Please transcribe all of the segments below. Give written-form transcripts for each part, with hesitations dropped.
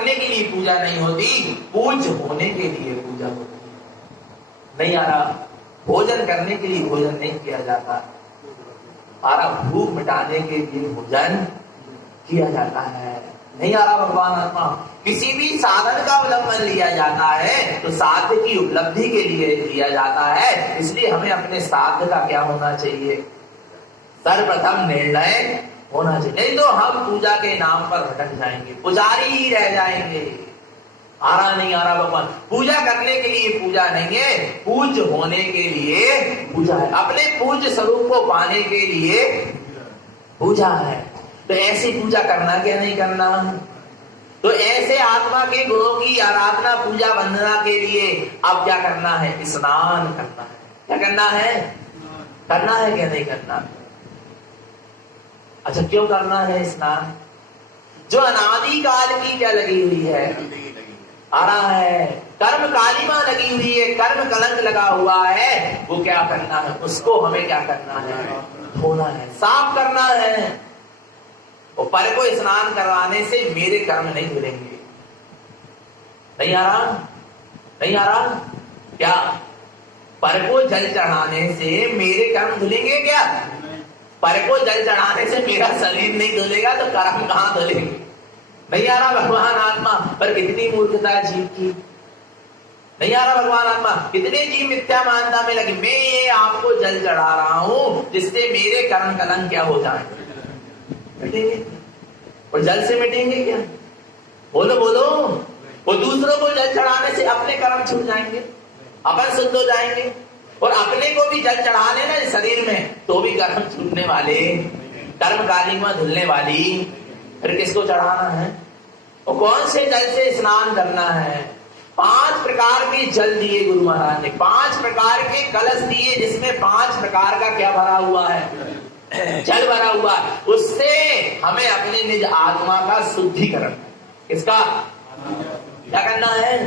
रखने के लिए पूजा नहीं होती, पूज्य होने के लिए पूजा होती है। नहीं आ रहा, भोजन करने के लिए भोजन नहीं किया जाता, आ रहा भूख मिटाने के लिए भोजन किया जाता है। नहीं आ रहा भगवान आत्मा, किसी भी साधन का अवलंबन लिया जाता है तो साध्य की उपलब्धि के लिए लिया जाता है। इसलिए हमें अपने साध्य का क्या होना चाहिए, सर्वप्रथम निर्णय होना चाहिए। नहीं तो हम पूजा के नाम पर भटक जाएंगे, पुजारी ही रह जाएंगे। आ रहा नहीं आ रहा भगवान, पूजा करने के लिए पूजा नहीं है, पूज्य होने के लिए पूजा है, अपने पूज्य स्वरूप को पाने के लिए पूजा है। तो ऐसी पूजा करना क्या नहीं करना, तो ऐसे आत्मा के गुणों की आराधना पूजा वंदना के लिए अब क्या करना है, स्नान करना है। क्या करना है, करना है क्या नहीं करना। अच्छा क्यों करना है स्नान, जो अनादि काल की क्या लगी हुई है, आ रहा है कर्म कालिमा लगी हुई है, कर्म कलंक लगा हुआ है, वो क्या करना है, उसको हमें क्या करना है, धोना है, साफ करना है। और पर को स्नान करवाने से मेरे कर्म नहीं धुलेंगे। नहीं आ रहा, नहीं आ रहा क्या, पर को जल चढ़ाने से मेरे कर्म धुलेंगे क्या, पर को जल चढ़ाने से मेरा शरीर नहीं धुलेगा तो कर्म कहां धुलेंगे। नहीं आ रहा भगवान आत्मा, पर कितनी मूर्खता है जीव की। नहीं आ रहा भगवान आत्मा, कितने जीव मिथ्या मानता में लगे, मैं ये आपको जल चढ़ा रहा हूं जिससे मेरे कर्म कलंक क्या हो जाए, मिटेंगे। और जल से मिटेंगे क्या, बोलो बोलो। वो दूसरों को जल चढ़ाने से अपने कर्म छूट जाएंगे, अपन शुद्ध हो जाएंगे। और अपने को भी जल चढ़ा लेना शरीर में तो भी कर्म छूटने वाले, कर्म कालिमा धुलने वाली, फिर किसको चढ़ाना है, और कौन से जल से स्नान करना है। 5 प्रकार के जल दिए गुरु महाराज ने, 5 प्रकार के कलश दिए जिसमें 5 प्रकार का क्या भरा हुआ है, जल भरा हुआ है। उससे हमें अपने निज आत्मा का शुद्धिकरण, किसका क्या करना है,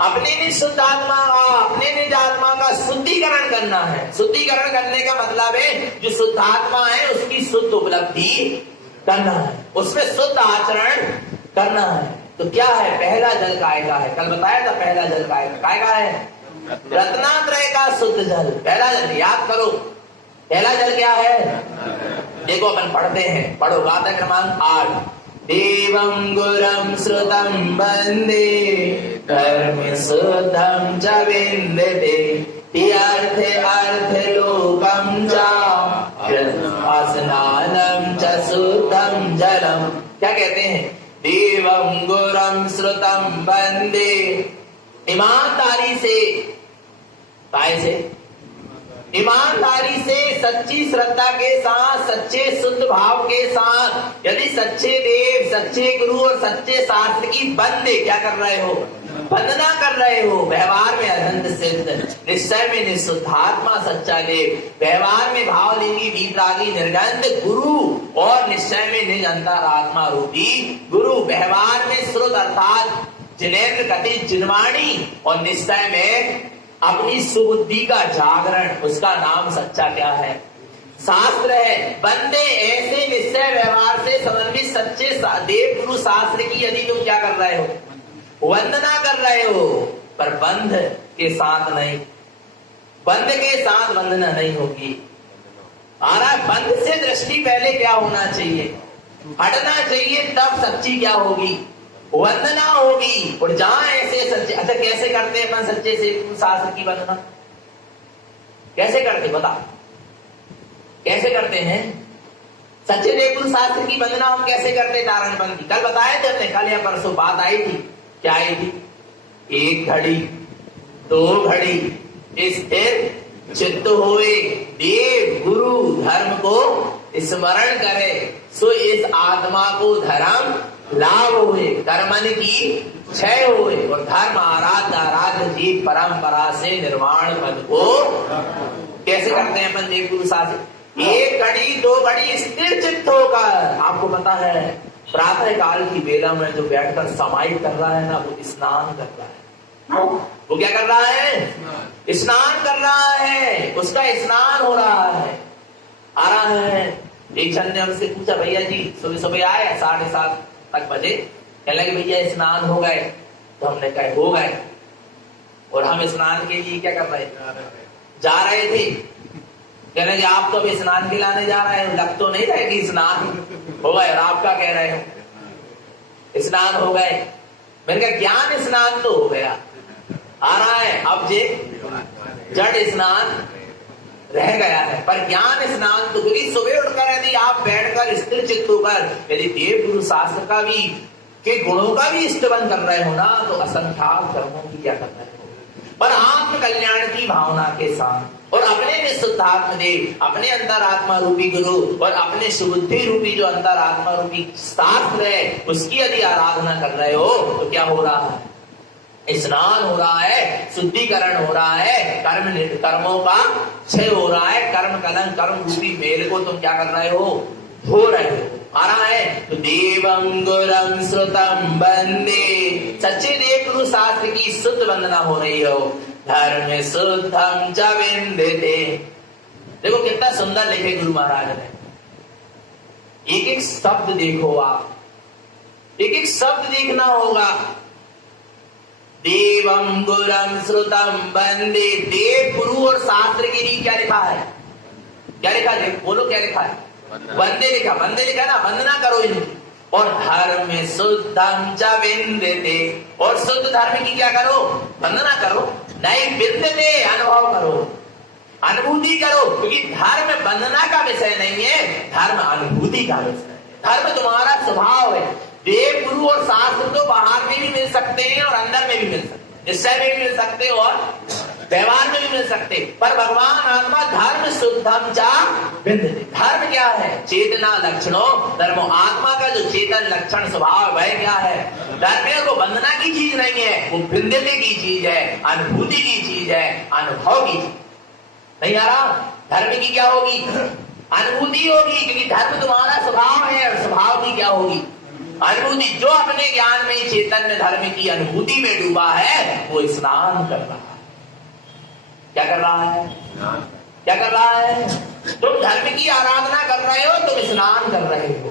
अपने निज शुद्ध आत्मा का, अपने निज आत्मा का शुद्धिकरण करना है। शुद्धिकरण करने का मतलब है जो शुद्ध आत्मा है उसकी शुद्ध उपलब्धि करना है, उसमें शुद्ध आचरण करना है। तो क्या है, पहला जल काय का है, कल बताया था पहला जल काय का है, रत्नात्रय का शुद्ध जल। पहला जल याद करो, पहला जल क्या है, देखो अपन पढ़ते हैं, पढ़ो गाथा क्रमांक 8। देवं गुरं श्रुतं वन्दे धर्म शुद्धं च विन्दते तीर्थे अर्थे लोकं च स्नानं च शुद्धं जलम। क्या कहते हैं, देवं गुरं श्रुतं वन्दे, ईमानदारी से, काय से, ईमानदारी से, सच्ची श्रद्धा के साथ, सच्चे शुद्ध भाव के साथ, यदि सच्चे देव, सच्चे गुरु और सच्चे शास्त्र की बंदे क्या कर रहे हो, वंदना कर रहे हो, व्यवहार में अनंत सिद्ध, निश्चय में निशुद्धात्मा सच्चा देव, व्यवहार में भावलिंगी वीतरागी निर्गंध गुरु और निश्चय में निज अंतरात्मा रूपी गुरु, व्यवहार में श्रुत अर्थात जिनेन्द्र कति जिनवाणी और निश्चय में अपनी सुबुद्धि का जागरण, उसका नाम सच्चा क्या है, शास्त्र है। बंदे ऐसे निश्चय व्यवहार से समन्वित सच्चे देव गुरु शास्त्र की यदि तुम क्या कर रहे हो, वंदना कर रहे हो, पर बंध के साथ नहीं, बंध के साथ वंदना नहीं होगी। आरा बंध से दृष्टि पहले क्या होना चाहिए, हटना चाहिए, तब सच्ची क्या होगी, वंदना होगी। और जहां ऐसे सच्चे, अच्छा कैसे करते हैं अपन सच्चे से शास्त्र की वंदना, कैसे करते बता, कैसे करते हैं सच्चे देवगुरु शास्त्र की वंदना हम कैसे करते, तारणबंद की कल बताए थे हमने, कल या परसों बात आई थी, क्या आई थी, 1 घड़ी 2 घड़ी स्थिर चित्त होए, देव गुरु धर्म को स्मरण करे, सो इस आत्मा को धर्म लाभ हुए, कर्मन की क्षय हुए, और धर्म आराध्य जीव परंपरा से निर्वाण पद को कैसे करते हैं अपन देव गुरु शास्त्र, 1 घड़ी 2 घड़ी स्थिर चित्त होकर। आपको पता है प्रातः काल की वेला में जो बैठकर समाहित कर रहा है ना, वो स्नान कर रहा है, वो क्या कर रहा है, स्नान कर रहा है, उसका स्नान हो रहा है। आ रहा है एक जन ने हमसे पूछा, भैया जी सुबह सुबह आए 7:30 तक बजे, कहने लगे भैया स्नान हो गए, तो हमने कहा हो गए, और हम स्नान के लिए क्या कर रहे जा रहे थे। कहने लगे आप तो अब स्नान के लाने जा रहे हो, लग तो नहीं रहे कि स्नान हो गए, और आप क्या कह रहे हो स्नान हो गए। मैंने कहा ज्ञान स्नान तो हो गया, आ रहा है, अब जे जड़ स्नान रह गया है, पर ज्ञान स्नान तो, क्योंकि सुबह उठकर यदि आप बैठकर स्थिर चित्त होकर यदि देव गुरु शास्त्र का भी के गुणों का भी स्तवन कर रहे हो ना, तो असंख्यात कर्मों की क्या कर रहे हो, पर आत्म कल्याण की भावना के साथ, और अपने में शुद्धात्म देव, अपने अंतरात्मा रूपी गुरु और अपने सुबुद्धि रूपी जो अंतरात्मा रूपी शास्त्र है, उसकी यदि आराधना कर रहे हो तो क्या हो रहा है, स्नान हो रहा है, शुद्धिकरण हो रहा है, कर्मों का क्षय हो रहा है, कर्म कलंक कर्म रूपी मेल को तुम क्या कर रहे हो, धो रहे हो, आ रहा है। तो देवं गुरं श्रुतम वंदे, सच्चे देव गुरु शास्त्र की शुद्ध वंदना हो रही हो। धर्म शुद्धम च विंदते, देखो कितना सुंदर लिखे गुरु महाराज ने, एक एक शब्द देखो आप, एक एक शब्द देखना होगा। देवं गुरं श्रुतम वंदे, देव गुरु और शास्त्र के लिए क्या लिखा है, क्या लिखा है, बोलो क्या लिखा है, वंदे लिखा, वंदे लिखा ना, वंदना करो इनकी। और धर्म शुद्धम च विंदते, और शुद्ध धर्म की क्या करो, वंदना करो, नहीं विंदते अनुभव करो, अनुभूति करो, क्योंकि धर्म वंदना का विषय नहीं है, धर्म अनुभूति का विषय है, धर्म तुम्हारा स्वभाव है। देव गुरु और शास्त्र तो बाहर में भी मिल सकते हैं और अंदर में भी मिल सकते हैं, निश्चय में भी मिल सकते हैं और व्यवहार में भी मिल सकते, पर भगवान आत्मा धर्म शुद्धम च विंदते, धर्म क्या है, चेतना लक्षणों धर्मो, आत्मा का जो चेतन लक्षण स्वभाव वह क्या है, धर्म को वंदना की चीज नहीं है, वो विंदते की चीज है, अनुभूति की चीज है, अनुभव की चीज नहीं आ रहा। धर्म की क्या होगी, अनुभूति होगी, क्योंकि धर्म तुम्हारा स्वभाव है, और स्वभाव की क्या होगी, अनुभूति। जो अपने ज्ञान में चेतन में धर्म की अनुभूति में डूबा है वो स्नान कर रहा है, क्या कर रहा है, क्या कर रहा है, तुम धर्म की आराधना कर रहे हो, तुम स्नान कर रहे हो,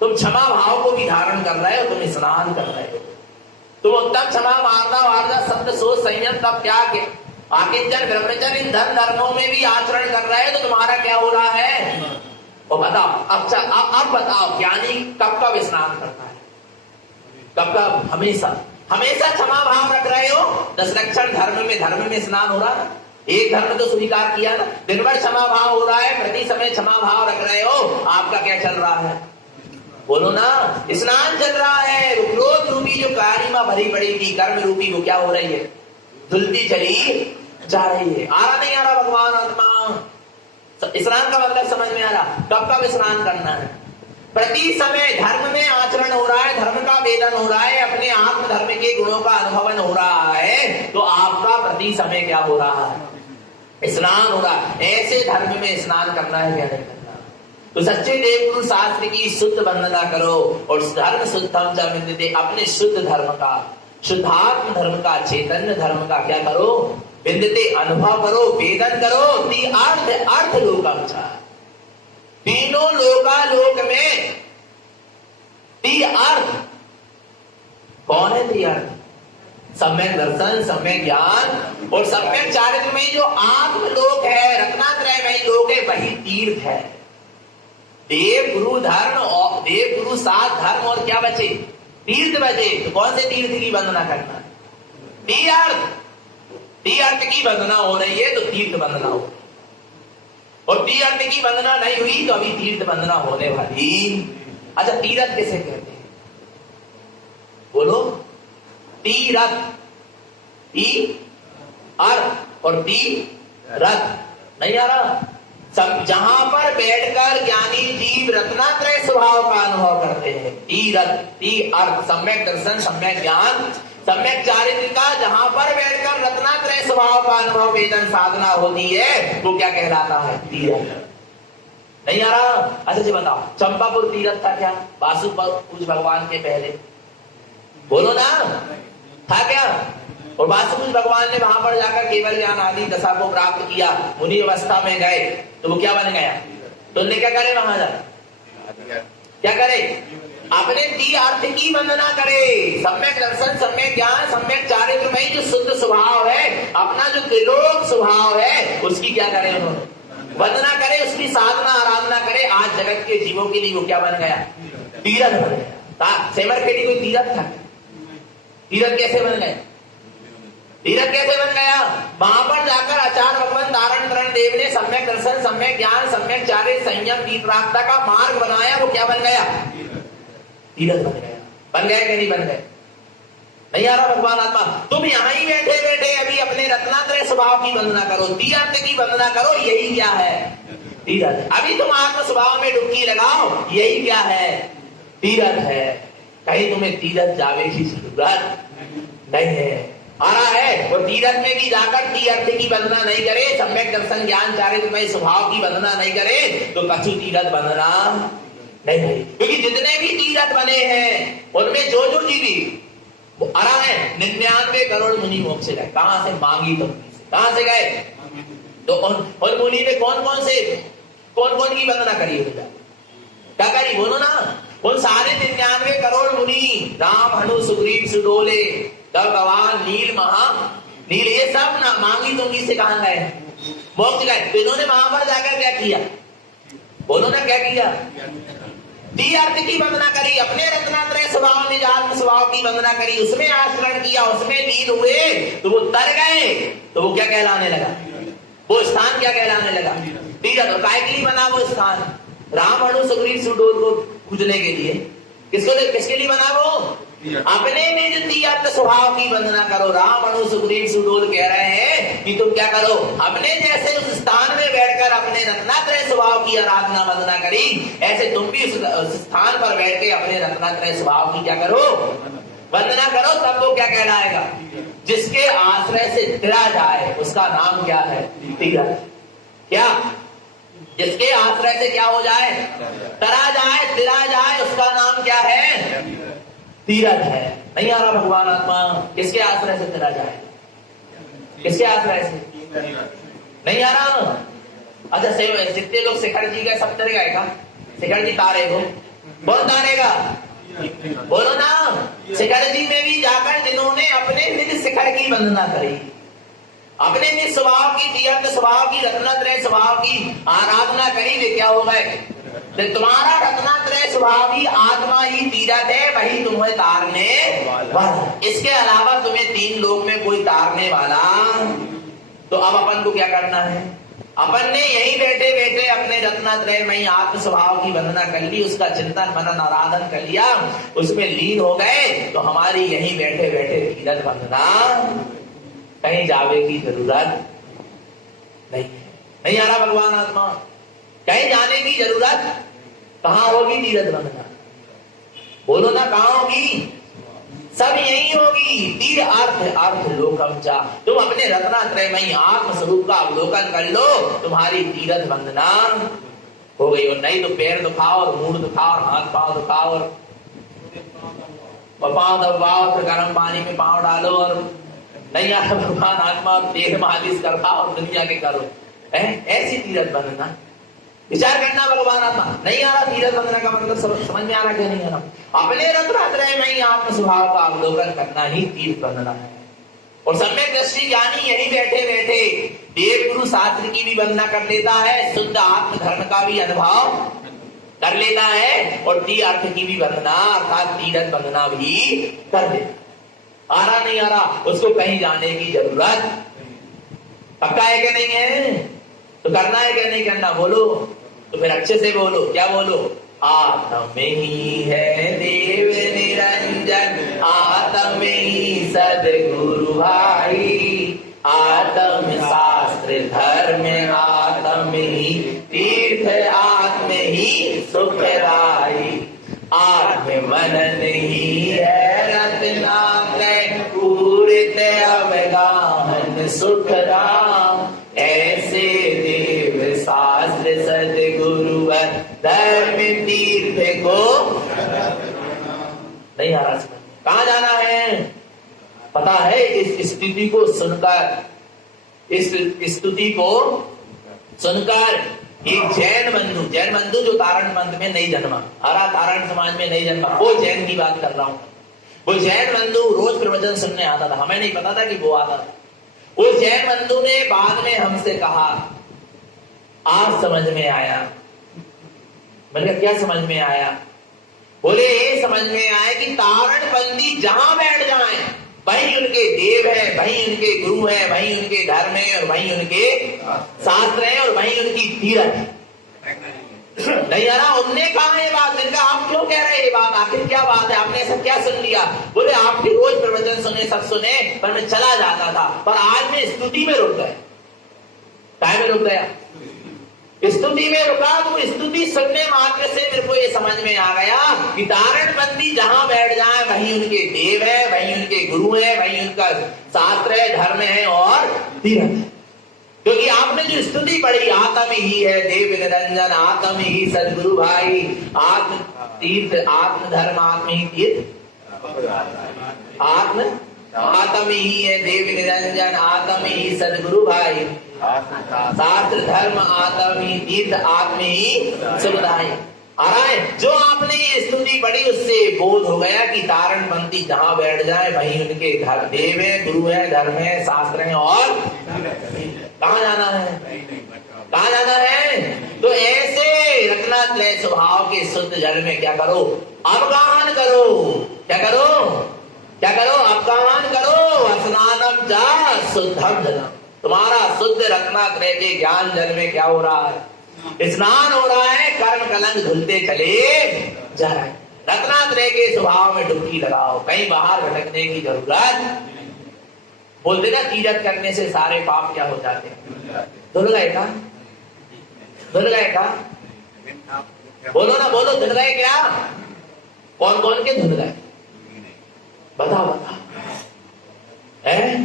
तुम क्षमा भाव को भी धारण कर रहे हो, तुम स्नान कर रहे हो, तुम उत्तम क्षमा वार्ता वार्ता सत्य सोच संयम तब त्याग आकिंचन ब्रह्मचर्य इन धर्म धर्मों में भी आचरण कर रहे हो, तो तुम्हारा क्या हो रहा है, और बताओ। अब बताओ ज्ञानी कब कब स्नान करता है, कब कब, हमेशा, हमेशा क्षमा भाव रख रहे हो, 10 लक्षण धर्म में स्नान हो रहा है, एक धर्म तो स्वीकार किया ना, दिन भर क्षमा भाव हो रहा है, प्रति समय क्षमा भाव रख रहे हो, आपका क्या चल रहा है, बोलो ना, स्नान चल रहा है। क्रोध रूपी जो कारिमा भरी पड़ी थी कर्म रूपी, वो क्या हो रही है, धुलती चली जा रही है। आ रहा नहीं आ रहा भगवान आत्मा, स्नान का मतलब समझ में आ रहा, कब कब स्नान करना है, प्रति समय धर्म में आचरण हो रहा है, धर्म का वेदन हो रहा है, अपने आत्म धर्म के गुणों का अनुभवन हो रहा है, तो आपका प्रति समय क्या हो रहा है, स्नान हो रहा है। ऐसे धर्म में स्नान करना है क्या नहीं करना, तो सच्चे देव गुरु शास्त्र की शुद्ध वंदना करो, और धर्म शुद्धम च विंदते, अपने शुद्ध धर्म का, शुद्धात्म धर्म का, चैतन्य धर्म का क्या करो, विंदते अनुभव करो, वेदन करो। अर्थ लोकम च, तीनों लोकालोक में अर्थ कौन है, अर्थ सम्यक दर्शन, सम्यक ज्ञान और सम्यक चारित्र में जो आत्मलोक है, रत्नात्रय में लोक है, वही तीर्थ है। देव गुरु धर्म और देव गुरु सात धर्म और क्या बचे, तीर्थ बचे। तो कौन से तीर्थ की वंदना करना है, तीर्थ की वंदना हो रही है तो तीर्थ वंदना हो, और तीर्थ की वंदना नहीं हुई तो अभी तीर्थ वंदना होने वाली। अच्छा तीर्थ किसे कहते हैं, बोलो, तीर्थ, अर्थ और तीर्थ नहीं आ रहा, सब जहां पर बैठकर ज्ञानी जीव रत्नात्रय स्वभाव का अनुभव करते हैं। तीर्थ, अर्थ, सम्यक दर्शन, सम्यक ज्ञान, सम्यक चारित्र का जहां पर बैठकर रत्नात्रय स्वभाव का अनुभव वेदन साधना होती है वो क्या कहलाता है, तीर्थ। नहीं आ रहा। अच्छा जी बताओ, चंपापुर तीर्थ था क्या, वासु पूज भगवान के पहले, बोलो ना, था क्या? और वासुदेव भगवान ने वहां पर जाकर केवल ज्ञान आदि दशा को प्राप्त किया, मुनि अवस्था में गए तो वो क्या बन गया, तो उन्हें क्या करे, वहां जा क्या करे, अपने तीर्थ की वंदना करे। सम्यक दर्शन, सम्यक ज्ञान, सम्यक चारित्रमयी जो शुद्ध स्वभाव है, अपना जो त्रिलोक स्वभाव है, उसकी क्या करे उन्होंने? वंदना करे, उसकी साधना आराधना करे। आज जगत के जीवों के लिए वो क्या बन गया? तीर्थ बन गया। सेमरखेड़ी कोई तीर्थ था? तीर्थ कैसे बन गए? तीर्थ कैसे बन गया? वहां पर जाकर आचार्य भगवान नारायण तरण देव ने सम्यक दर्शन, सम्यक ज्ञान, सम्यक चार्य, संयम, तीर्थरास्ता का मार्ग बनाया। वो क्या बन गया? तीर्थ बन गया। बन गए कि नहीं बन गए? नहीं आ रहा भगवान आत्मा? तुम यहां ही बैठे बैठे अभी अपने रत्नात्रय स्वभाव की वंदना करो, तीर्थ की वंदना करो। यही क्या है? तीर्थ। अभी तुम आत्म स्वभाव में डुबकी लगाओ, यही क्या है? तीर्थ है। कहीं तुम्हें तीर्थ जावे की जरूरत नहीं है। आ रहा है और तीर्थ में भी जाकर तीर्थ की वंदना नहीं करे, सम्यक दर्शन ज्ञान चारित्रमय स्वभाव की वंदना नहीं करे, तो कछु तीर्थ वंदना नहीं है। क्योंकि जितने भी तीर्थ बने हैं उनमें जो जो जीवी आ रहा है 99 करोड़ मुनि मोक्ष गए। कहां से? मांगी तुमनी से। कहां से गए? तो उन मुनि में कौन कौन की वंदना करी? क्या करी? बोलो ना। उन सारे 99 करोड़ मुनि, राम, हनु, सुग्रीव, सुडोले, गवान, नील, महा नील, ये सब ना मांगी तुंगी से कहां गए? मोक्ष गए। तो इन्होंने वहां पर जाकर क्या किया? बोलो ना, क्या किया? तीर्थ की वंदना करी, अपने रत्नात्रय स्वभाव निजात्म स्वभाव की वंदना करी, उसमें आचरण किया, उसमें लीन हुए, तो वो तर गए। तो वो क्या कहलाने लगा? वो स्थान क्या कहलाने लगा? तीर्थ। और काय के लिए बना वो स्थान? राम, हनु, सुग्रीव, सुडोल को पूजने के लिए। किसके लिए बना वो? अपने निज तीर्थ स्वभाव की वंदना करो। राम, हनु, सुग्रीव, सुडोल कह रहे हैं कि तुम क्या करो? अपने जैसे उस स्थान में बैठकर अपने रत्नात्रय स्वभाव की आराधना वंदना करी, ऐसे तुम भी उस स्थान पर बैठ के अपने रत्नात्रय स्वभाव की क्या करो? वंदना करो। तब वो क्या कहलाएगा? जिसके आश्रय से तिरा जाए उसका नाम क्या है? तीर्थ। क्या? जिसके आश्रय से क्या हो जाए? तरा जाए, तिरा जाए, उसका नाम क्या है? तीर्थ है। नहीं आ रहा भगवान आत्मा? किसके आश्रय से तिरा जाए? किसके आश्रय से? नहीं आ रहा? अच्छा, जितने लोग शिखर जी गए सब तरे गए का? शिखर जी तारे को कौन तारेगा? बोलो ना। शिखर जी में भी जाकर जिन्होंने अपने निज शिखर की वंदना करी, अपने निज स्वभाव की, तीर्थ स्वभाव की, रत्नात्रय स्वभाव की आराधना करी, वे क्या हो गए? तो तुम्हारा रत्नात्रय स्वभाव ही आत्मा ही तीर्थ है, वही तुम्हें तारने वाला। इसके अलावा तुम्हें 3 लोक में कोई तारने वाला। तो अब अपन को क्या करना है? अपन ने यही बैठे बैठे अपने रत्नात्रय में आत्म स्वभाव की वंदना कर ली, उसका चिंतन मनन आराधन कर लिया, उसमें लीन हो गए, तो हमारी यही बैठे बैठे तीर्थ वंदना, कहीं जावे की जरूरत नहीं है। नहीं आ रहा भगवान आत्मा? कहीं जाने की जरूरत कहां होगी? तीर्थ वंदना। बोलो ना, कहां होगी? सब यही होगी। तीर अर्थ लोकम चा। तुम अपने रत्नात्रय में आत्म स्वरूप का अवलोकन कर लो, तुम्हारी तीर्थ वंदना हो गई। और नहीं तो पैर दुखाओ और मुंह दुखाओ और हाथ पांव दुखाओ और पांव दबाओ, फिर गर्म पानी में पांव डालो और नहीं आता भगवान आत्मा देह मालिश कर पाओ और दुनिया के करो। ऐसी तीर्थ वंदना विचार करना भगवान आत्मा। नहीं आ रहा तीर्थ वंदना का मतलब? समझ में आ रहा क्या? नहीं आ रहा? अपने रत्नात्रय में ही आत्म स्वभाव का अवलोकन करना ही तीर्थ वंदना है। और सम्यक दृष्टि ज्ञानी यही बैठे बैठे देव गुरु शास्त्र की भी वंदना कर लेता है, शुद्ध आत्म धर्म का भी अनुभव कर लेता है, और तीर्थ की भी वंदना अर्थात तीर्थ वंदना भी कर लेता। आ रहा? नहीं आ रहा? उसको कहीं जाने की जरूरत पक्का है कि नहीं है? तो करना है क्या नहीं करना? बोलो तो फिर अच्छे से बोलो। क्या बोलो? आत्म ही है देव निरंजन, आत्म ही सदगुरु भाई, आत्म शास्त्र धर्म, आत्म ही तीर्थ, आत्म ही सुखदाई, आत्म मन नहीं है रत्नात्रय, पूरित अवगाहन सुखदाम, ऐसे देव शास्त्र सदगुरुवर धर्म तीर्थ को नहीं आ रहा। कहां जाना है? पता है? इस स्तुति को सुनकर, इस स्तुति को सुनकर एक जैन बंधु जो तारण पंथ में नहीं जन्मा, हरा तारण समाज में नहीं जन्मा, वो जैन की बात कर रहा हूं। वो जैन बंधु रोज प्रवचन सुनने आता था, हमें नहीं पता था कि वो आता था। वो जैन बंधु ने बाद में हमसे कहा, आज समझ में आया। मैंने कहा क्या समझ में आया? बोले ये समझ में आया कि तारणपंथी जहां बैठ जाएं वहीं उनके देव है, वहीं उनके गुरु है, वहीं उनके धर्म है, और वहीं उनके शास्त्र है, और वहीं उनकी तीरथ है। नहीं यार, उनने कहा ये बात। मैंने कहा आप क्यों कह रहे हैं ये बात, आखिर क्या बात है, आपने ऐसा क्या सुन लिया? बोले आपके रोज प्रवचन सुने, सब सुने, पर मैं चला जाता था, पर आज मैं स्तुति में रुक गया। काय में रुक गया? स्तुति में रुका। तो स्तुति सुनने मात्र से मेरे को ये समझ में आ गया कि तारणबंदी जहां बैठ जाए वहीं उनके देव है, वहीं उनके गुरु है, वहीं उनका शास्त्र है, धर्म है और तीर्थ है। क्योंकि आपने जो स्तुति पढ़ी, आत्म ही है देव निरंजन, आत्म ही सदगुरु भाई, आत्म तीर्थ, आत्म धर्म, आत्म ही तीर्थ, आत्म ही है देव निरंजन, आत्म ही सदगुरु भाई, शास्त्र धर्म आत्म ही तीर्थ, आत्म ही सुखदाई। जो आपने ये स्तुति पढ़ी उससे बोध हो गया कि तारणपंथी जहां बैठ जाए वहीं उनके घर देव है, गुरु है, धर्म है, शास्त्र है और कहाँ जाना है, कहाँ जाना है? तो ऐसे रत्नात्रय स्वभाव के शुद्ध जल में क्या करो? अवगाहन करो। क्या करो? क्या करो? अवगाहन करो। स्नानम चा शुद्धम जलम। तुम्हारा शुद्ध रत्नात्रय के ज्ञान जल में क्या हो रहा है? स्नान हो रहा है, कर्म कलंक धुलते चले जा रहे हैं। रत्नात्रय के स्वभाव में डुबकी लगाओ, कहीं बाहर भटकने की जरूरत। बोलते ना तीरथ करने से सारे पाप क्या हो जाते हैं? धुल गए का? धुल गए का? बोलो ना, बोलो, धुल गए क्या? कौन कौन के धुल गए? बताओ बताओ, है?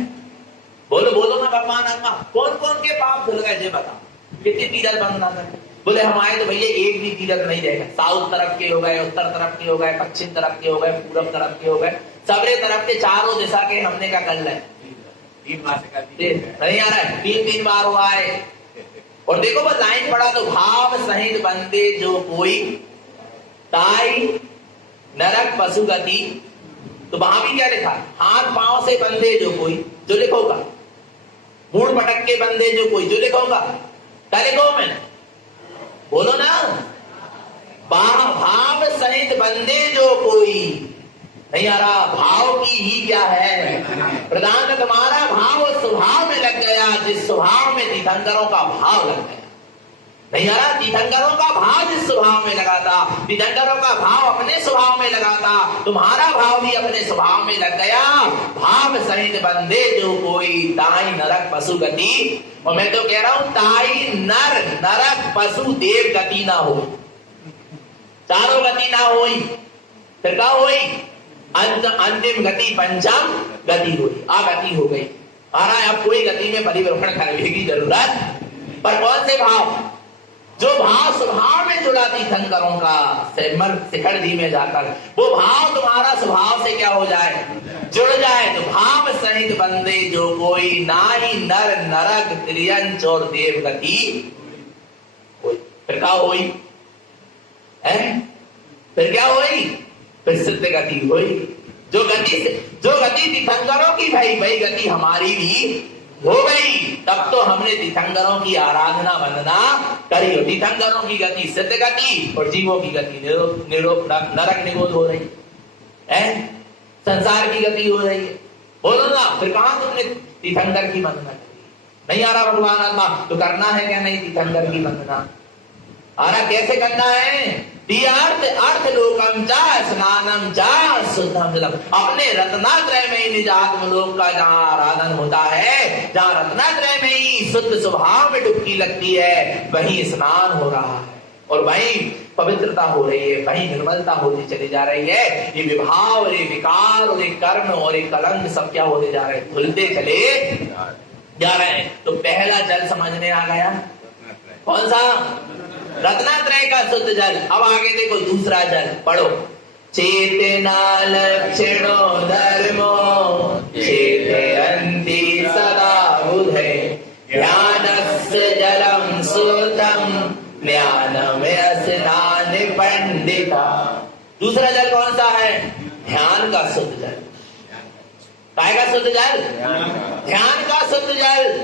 बोलो बोलो ना भगवान अम्मा, कौन कौन के पाप धुल गए? जे बताओ, कितने तीरथ बनना था? बोले हमारे तो भैया एक भी तीरथ नहीं रहेगा। साउथ तरफ के हो गए, उत्तर तरफ के हो गए, पश्चिम तरफ के हो गए, पूरब तरफ के हो गए, सबरे तरफ के चारों दिशा के हमने क्या कर लिया? 3 बार नहीं आ रहा है, 3 बार हुआ है। और देखो बस लाइन पढ़ा तो, भाव सहित बंदे जो कोई ताई नरक पशु गति। तो वहां भी क्या लिखा? हाथ पांव से बंदे जो कोई, जो लिखोगा। मूड पटक के बंदे जो कोई, जो लिखोगा। क्या लिखो? मैं बोलो ना, भाव सहित बंदे जो कोई। नहीं आ रहा? भाव की ही क्या है? प्रधान तुम्हारा भाव उस स्वभाव में लग गया जिस स्वभाव में तीर्थंकरों का भाव लग गया। नहीं आ रहा? तीर्थंकरों का भाव जिस स्वभाव में लगा था, तीर्थंकरों का भाव अपने स्वभाव में लगा था, तुम्हारा भाव भी अपने स्वभाव में लग गया। भाव सहित बंदे जो कोई ताई नरक पशु गति। और मैं तो कह रहा हूं ताई नर नरक पशु देव गति ना हो, चारों गति ना हो, फिर क्या हो? अंतिम गति पंचम गति हुई, गति हो गई। आ रहा है अब कोई गति में परिवर्तन करने की जरूरत। पर कौन से भाव? जो भाव स्वभाव में जुड़ा तीर्थंकरों का शिखर दी में जाकर, वो भाव तुम्हारा स्वभाव से क्या हो जाए? जुड़ जाए। तो भाव सहित बंदे जो कोई नाई नर नरक त्रियंच और देव गति। फिर क्या हुई? फिर क्या हुई? फिर सिद्ध गति हुई। जो गति तीर्थंकरों की भाई वही गति हमारी भी हो गई। तब तो हमने तीर्थंकरों की आराधना वंदना करी। तीर्थंकरों की गति सिद्ध गति और जीवों की गति नरक निरोध हो रही है, संसार की गति हो रही है। बोलो ना, फिर कहां तुमने तीर्थंकर की वंदना करी? नहीं आ रहा भगवान आत्मा तो करना है क्या? नहीं तीर्थंकर की वंदना आ रहा? कैसे करना है? अर्थ लोकम चा स्नानम चा शुद्धम जलम। अपने रत्नात्रय में ही निज आत्मलोक का जहाँ आराधन होता है, जहाँ रत्नात्रय में ही शुद्ध स्वभाव में डुबकी लगती है, वही स्नान हो रहा है और वही पवित्रता हो रही है, वही निर्मलता होती चली जा रही है। ये विभाव और ये विकार और ये कर्म और ये कलंक सब क्या होते जा रहे हैं? धुलते चले जा रहे हैं। तो पहला जल समझ में आ गया, कौन सा? रत्नात्रय का शुद्ध जल। अब आगे देखो दूसरा जल पढ़ो। चेतना लक्षणो धर्मो चेतयन्ति सदा बुधे ज्ञानस्य जलम शुद्धम ठंडे का। दूसरा जल कौन सा है? ध्यान का शुद्ध जल। काय का शुद्ध जल? ध्यान का शुद्ध जल।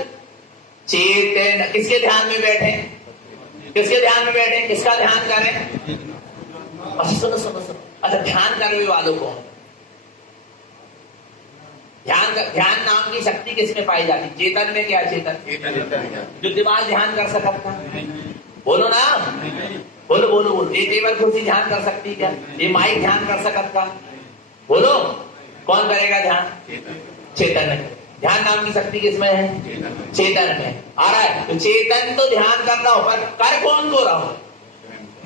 चेतन, किसके ध्यान में बैठे? किसके ध्यान में बैठे? किसका ध्यान करें? अच्छा सुनो सुनो सुनो, अच्छा ध्यान करने वालों को, ध्यान नाम की शक्ति किसमें पाई जाती? चेतन में। क्या चेतन? जो दिमाग ध्यान कर सकता, बोलो ना, बोलो बोलो बोलो। ये टेबल कुर्सी ध्यान कर सकती क्या? ये माइक ध्यान कर सकता? बोलो, कौन करेगा ध्यान? चेतन। ध्यान नाम की शक्ति किसमें है? चेतन में। आ रहा है तो चेतन तो ध्यान कर रहा हो, पर कर कौन को रहा हो?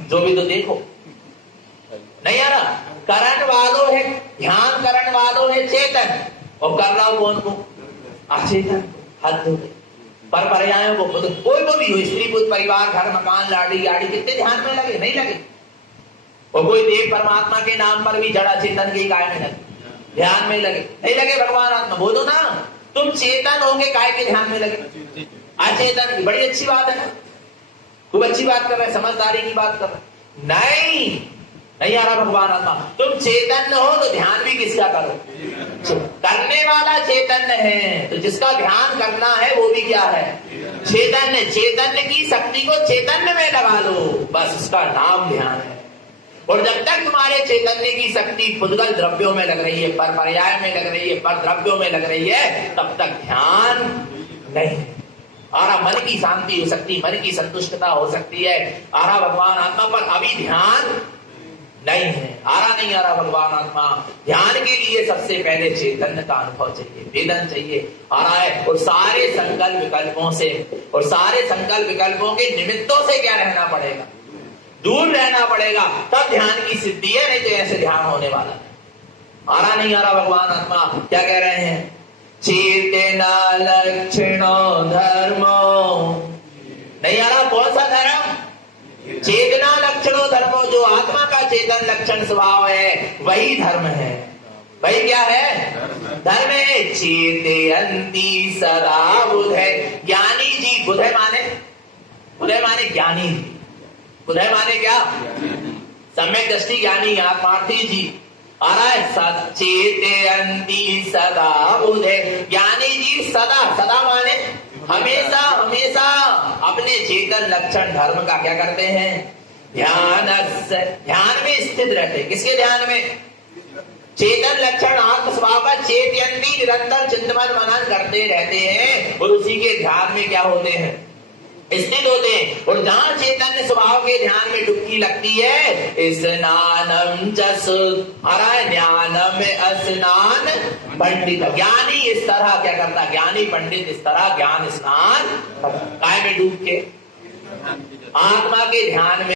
जो भी तो देखो, नहीं आ रहा? करण वालों है, ध्यान करण वालों है चेतन, और कर रहा हो कौन को? अचेतन। हद हो गई। पर पर्यायों को कोई को भी हो, स्त्री पुत्र परिवार घर मकान लाड़ी याड़ी, कितने ध्यान में लगे? नहीं लगे। और कोई देव परमात्मा के नाम पर भी जड़ा चेतन के काय में लगे? ध्यान में लगे? नहीं लगे। भगवान आत्मा बोलो ना, तुम चेतन होंगे काय के ध्यान में लगे? अचेतन की। बड़ी अच्छी बात है ना, खूब अच्छी बात कर रहे, समझदारी की बात कर रहे। नहीं आ रहा भगवान आत्मा। तुम चेतन हो तो ध्यान भी किसका करो? करने वाला चैतन्य है, तो जिसका ध्यान करना है वो भी क्या है? चैतन्य। चैतन्य की शक्ति को चैतन्य में लगा लो, बस उसका नाम ध्यान है। और जब तक तुम्हारे चैतन्य की शक्ति फुदगल द्रव्यों में लग रही है, पर पर्याय में लग रही है, पर द्रव्यों में लग रही है, तब तक ध्यान नहीं। आरा मन की शांति हो सकती, मन की संतुष्टता हो सकती है, आरा भगवान आत्मा पर अभी ध्यान नहीं है। आ रहा भगवान आत्मा। ध्यान के लिए सबसे पहले चैतन्य का अनुभव चाहिए, वेदन चाहिए। आ रहा है और सारे संकल्प विकल्पों से, और सारे संकल्प विकल्पों के निमित्तों से क्या रहना पड़ेगा? दूर रहना पड़ेगा, तब ध्यान की सिद्धि है। नहीं तो ऐसे ध्यान होने वाला है। आ रहा भगवान आत्मा क्या कह रहे हैं? चेतना लक्षणो धर्मो। नहीं आ रहा? कौन सा धर्म? चेतना लक्षणों धर्मो। जो आत्मा का चेतन लक्षण स्वभाव है वही धर्म है। वही क्या है? धर्म है। चेतयन्ति सदा बुधे। ज्ञानी जी, बुधे माने? बुधे माने ज्ञानी जी। बुधे माने क्या? सम्यक दृष्टि ज्ञानी, आत्मार्थी जी। आ रहा है चेतयन्ति सदा बुधे। ज्ञानी जी सदा, सदा माने हमेशा हमेशा अपने चेतन लक्षण धर्म का क्या करते हैं? ध्यान में स्थित रहते। किसके ध्यान में? चेतन लक्षण आत्म स्वभाव का चेतयन्ति, निरंतर चिंतन मनन करते रहते हैं, और उसी के ध्यान में क्या होते हैं? स्थित होते हैं। और जहां चैतन्य स्वभाव के ध्यान में डुबकी लगती है, स्नानम जस, ज्ञानम स्नान पंडित। ज्ञानी इस तरह क्या करता? ज्ञानी पंडित इस तरह ज्ञान स्नान काय में डूब के आत्मा के ध्यान में